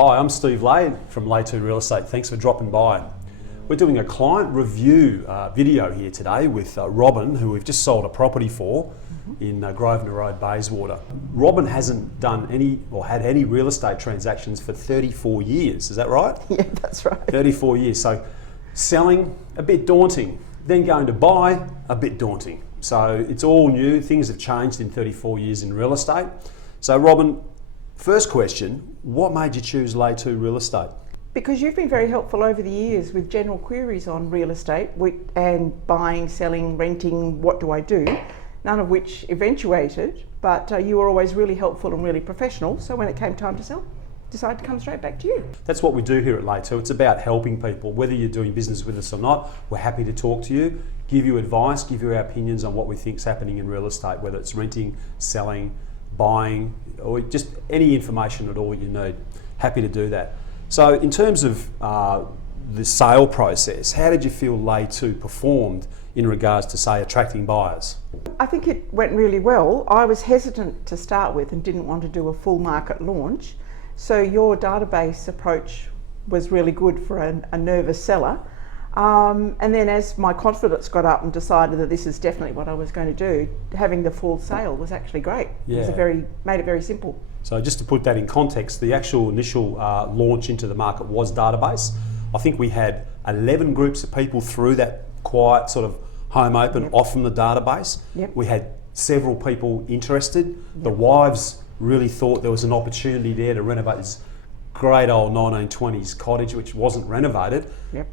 Hi, I'm Steve Lay from Lay2 Real Estate. Thanks for dropping by. We're doing a client review video here today with Robin, who we've just sold a property for in Grosvenor Road, Bayswater. Robin hasn't done any or had any real estate transactions for 34 years, is that right? Yeah, that's right. 34 years. So selling, a bit daunting. Then going to buy, a bit daunting. So it's all new, things have changed in 34 years in real estate. So Robin, first question, what made you choose Lay2 Real Estate? Because you've been very helpful over the years with general queries on real estate and buying, selling, renting, what do I do? None of which eventuated, but you were always really helpful and really professional. So when it came time to sell, decided to come straight back to you. That's what we do here at Lay2. It's about helping people. Whether you're doing business with us or not, we're happy to talk to you, give you advice, give you our opinions on what we think is happening in real estate, whether it's renting, selling, buying, or just any information at all you need. Happy to do that. So in terms of the sale process, how did you feel Lay2 performed in regards to, say, attracting buyers? I think it went really well. I was hesitant to start with and didn't want to do a full market launch. So your database approach was really good for a nervous seller. And then as my confidence got up and decided that this is definitely what I was going to do, having the full sale was actually great. Yeah. It made it very simple. So just to put that in context, the actual initial launch into the market was database. I think we had 11 groups of people through that quiet sort of home open off from the database. Yep. We had several people interested. The wives really thought there was an opportunity there to renovate this great old 1920s cottage which wasn't renovated,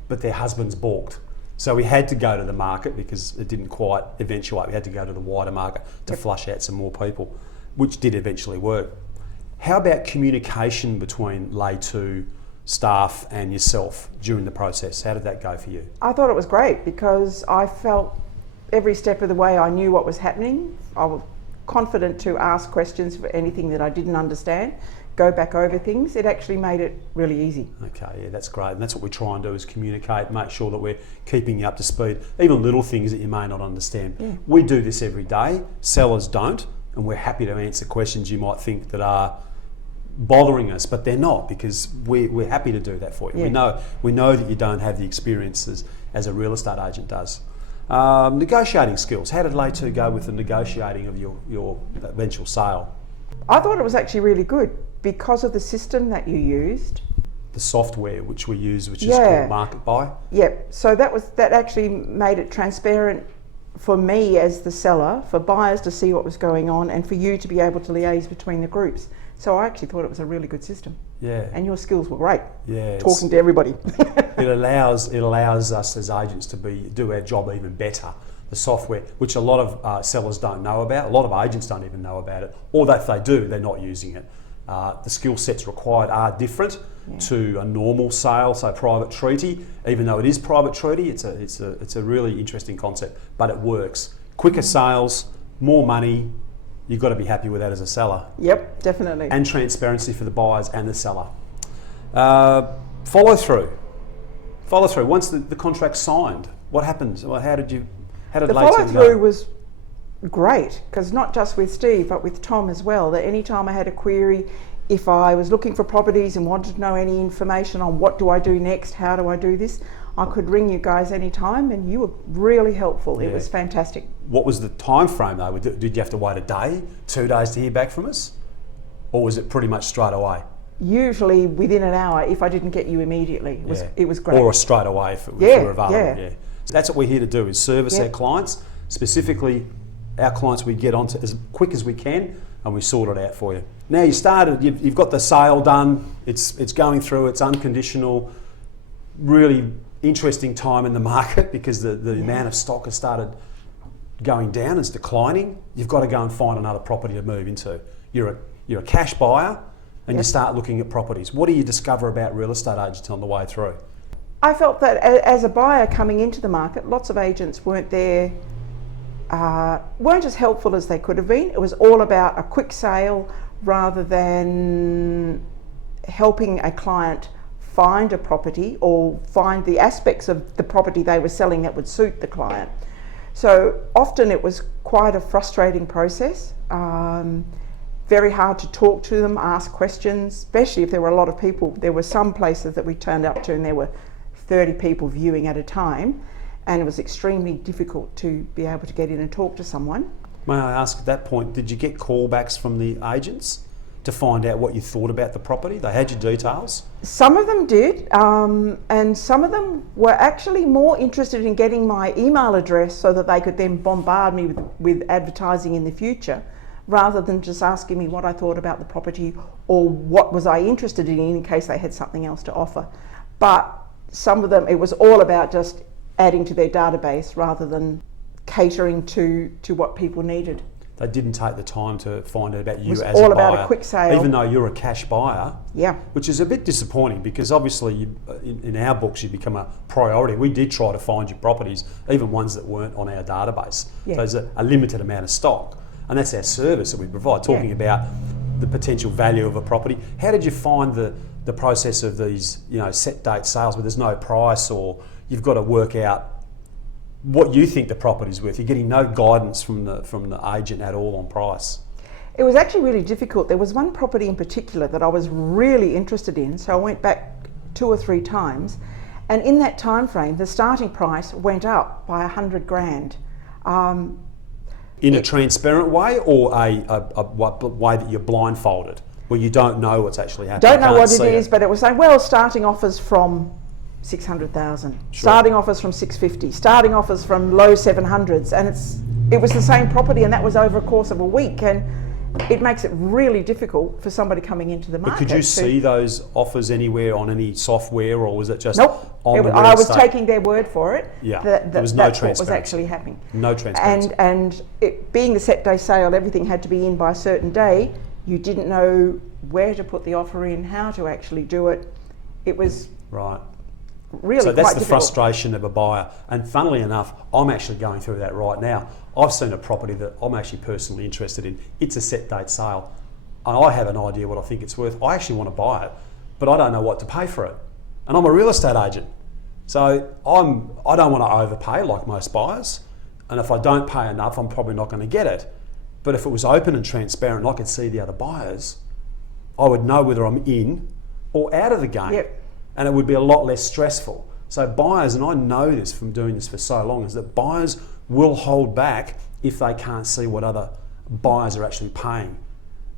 but their husbands balked. So we had to go to the market because it didn't quite eventuate. We had to go to the wider market to flush out some more people, which did eventually work. How about communication between Lay2 staff and yourself during the process? How did that go for you? I thought it was great because I felt every step of the way I knew what was happening. I was confident to ask questions for anything that I didn't understand, go back over things. It actually made it really easy. Okay, yeah, that's great. And that's what we try and do, is communicate, make sure that we're keeping you up to speed, even little things that you may not understand. Yeah. We do this every day, sellers don't, and we're happy to answer questions you might think that are bothering us, but they're not, because we're happy to do that for you. Yeah. We know that you don't have the experiences as a real estate agent does. Negotiating skills. How did Lay2 go with the negotiating of your eventual sale? I thought it was actually really good because of the system that you used. The software which we use, which is called Market Buy. Yep. So that actually made it transparent for me as the seller, for buyers to see what was going on, and for you to be able to liaise between the groups. So I actually thought it was a really good system. Yeah. And your skills were great. Yeah. Talking to everybody. It allows us as agents to do our job even better. The software, which a lot of sellers don't know about, a lot of agents don't even know about it, or if they do, they're not using it. The skill sets required are different to a normal sale, so private treaty. Even though it is private treaty, it's a really interesting concept, but it works. Quicker sales, more money. You've got to be happy with that as a seller. Yep, definitely. And transparency for the buyers and the seller. Follow through. Once the contract's signed, what happens? Well, how did the Lay2 follow through was great, because not just with Steve but with Tom as well, that any time I had a query, if I was looking for properties and wanted to know any information on what do I do next, how do I do this, I could ring you guys anytime, and you were really helpful. It was fantastic. What was the time frame though? Did you have to wait a day, 2 days to hear back from us? Or was it pretty much straight away? Usually within an hour if I didn't get you immediately. It was great. Or straight away if you were available. Yeah. So that's what we're here to do, is service our clients, specifically our clients we get onto as quick as we can, and we sort it out for you. Now you've got the sale done, it's going through, it's unconditional, really interesting time in the market because the amount of stock has started going down, it's declining. You've got to go and find another property to move into. You're a cash buyer and you start looking at properties. What do you discover about real estate agents on the way through? I felt that as a buyer coming into the market, lots of agents weren't as helpful as they could have been. It was all about a quick sale rather than helping a client find a property or find the aspects of the property they were selling that would suit the client. So often it was quite a frustrating process. very hard to talk to them, ask questions, especially if there were a lot of people. There were some places that we turned up to and there were 30 people viewing at a time, and it was extremely difficult to be able to get in and talk to someone. May I ask at that point, did you get callbacks from the agents to find out what you thought about the property? They had your details? Some of them did, and some of them were actually more interested in getting my email address so that they could then bombard me with advertising in the future, rather than just asking me what I thought about the property or what was I interested in case they had something else to offer. But some of them, it was all about just adding to their database rather than catering to what people needed. They didn't take the time to find out about you It was as a buyer. all about a quick sale. Even though you're a cash buyer. Yeah. Which is a bit disappointing because obviously in our books you become a priority. We did try to find you properties, even ones that weren't on our database. Yeah. So there's a limited amount of stock. And that's our service that we provide, talking about the potential value of a property. How did you find the process of these, set date sales where there's no price, or you've got to work out what you think the property's worth? You're getting no guidance from the agent at all on price. It was actually really difficult. There was one property in particular that I was really interested in, so I went back 2 or 3 times, and in that time frame the starting price went up by 100 grand. In a transparent way, or a way that you're blindfolded, where you don't know what's actually happening? Don't know what it is, but it was saying, well, starting offers from 600,000, Sure. starting offers from 650, starting offers from low 700s, and it was the same property, and that was over a course of a week, and it makes it really difficult for somebody coming into the market. But could you see those offers anywhere on any software, or was it just Nope. on the real I was estate? taking their word for it. Yeah, that there was no that's what was transparency. actually happening. No transparency. And it being the set day sale, everything had to be in by a certain day. You didn't know where to put the offer in, how to actually do it. It was Right. really So that's quite the difficult. frustration of a buyer. And funnily enough, I'm actually going through that right now. I've seen a property that I'm actually personally interested in. It's a set date sale. And I have an idea what I think it's worth. I actually want to buy it, but I don't know what to pay for it. And I'm a real estate agent. So I don't want to overpay like most buyers. And if I don't pay enough, I'm probably not going to get it. But if it was open and transparent and I could see the other buyers, I would know whether I'm in or out of the game. Yep. And it would be a lot less stressful. So buyers, and I know this from doing this for so long, is that buyers will hold back if they can't see what other buyers are actually paying.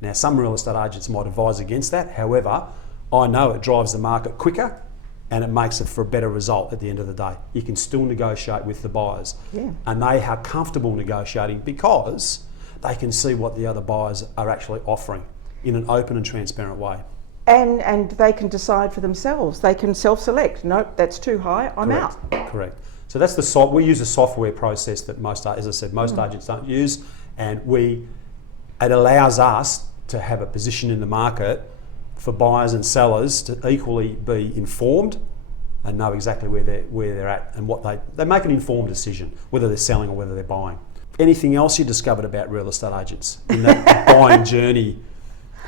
Now, some real estate agents might advise against that. However, I know it drives the market quicker and it makes it for a better result at the end of the day. You can still negotiate with the buyers. Yeah. And they are comfortable negotiating because they can see what the other buyers are actually offering in an open and transparent way. And they can decide for themselves. They can self-select. Nope, that's too high, I'm Correct. out. Correct. So that's we use a software process that most, as I said, most agents don't use, and it allows us to have a position in the market for buyers and sellers to equally be informed and know exactly where they're at and what they make an informed decision whether they're selling or whether they're buying. Anything else you discovered about real estate agents in that buying journey?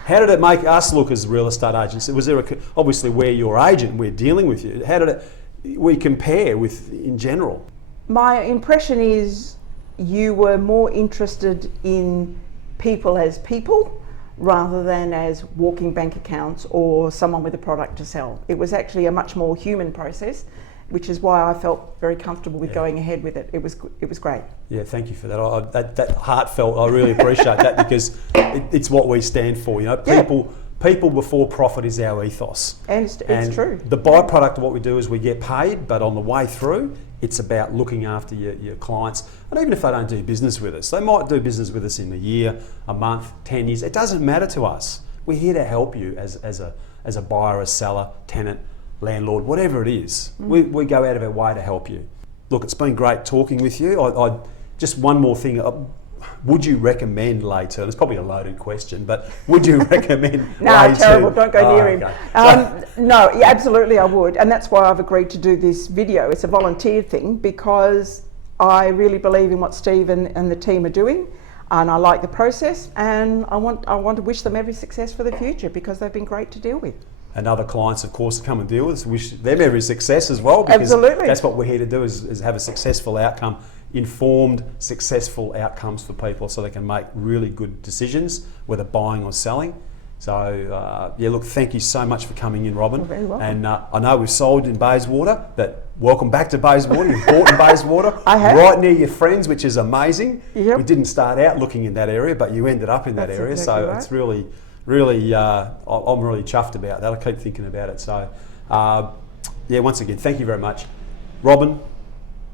How did it make us look as real estate agents? Was there obviously we're your agent, we're dealing with you. How did we compare with in general? My impression is you were more interested in people as people rather than as walking bank accounts or someone with a product to sell. It was actually a much more human process, which is why I felt very comfortable with going ahead with it. It was great. Yeah, thank you for that. That heartfelt. I really appreciate that because it's what we stand for. People before profit is our ethos. And it's true. The byproduct of what we do is we get paid, but on the way through, it's about looking after your clients. And even if they don't do business with us, they might do business with us in a year, a month, 10 years. It doesn't matter to us. We're here to help you as a buyer, a seller, tenant, landlord, whatever it is. We go out of our way to help you. Look, it's been great talking with you. I just one more thing. Would you recommend Lay2? It's probably a loaded question, but would you recommend Lay2? No, terrible, don't go near him. Okay. No, yeah, absolutely I would. And that's why I've agreed to do this video. It's a volunteer thing because I really believe in what Steve and the team are doing. And I like the process, and I want to wish them every success for the future because they've been great to deal with. And other clients, of course, come and deal with us. Wish them every success as well because Absolutely. that's what we're here to do is have a successful outcome informed, successful outcomes for people so they can make really good decisions, whether buying or selling. So, yeah, look, thank you so much for coming in, Robin. You're very welcome. And I know we've sold in Bayswater, but welcome back to Bayswater. You've bought in Bayswater, I have. right near your friends, which is amazing. Yep. We didn't start out looking in that area, but you ended up in that That's area. exactly So right. it's really, really, I'm really chuffed about that. I keep thinking about it. So, yeah, once again, thank you very much. Robin,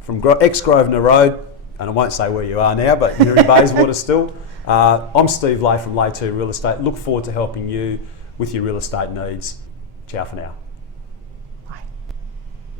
from ex-Grosvenor Road, and I won't say where you are now, but you're in Bayswater still. I'm Steve Lay from Lay2 Real Estate. Look forward to helping you with your real estate needs. Ciao for now.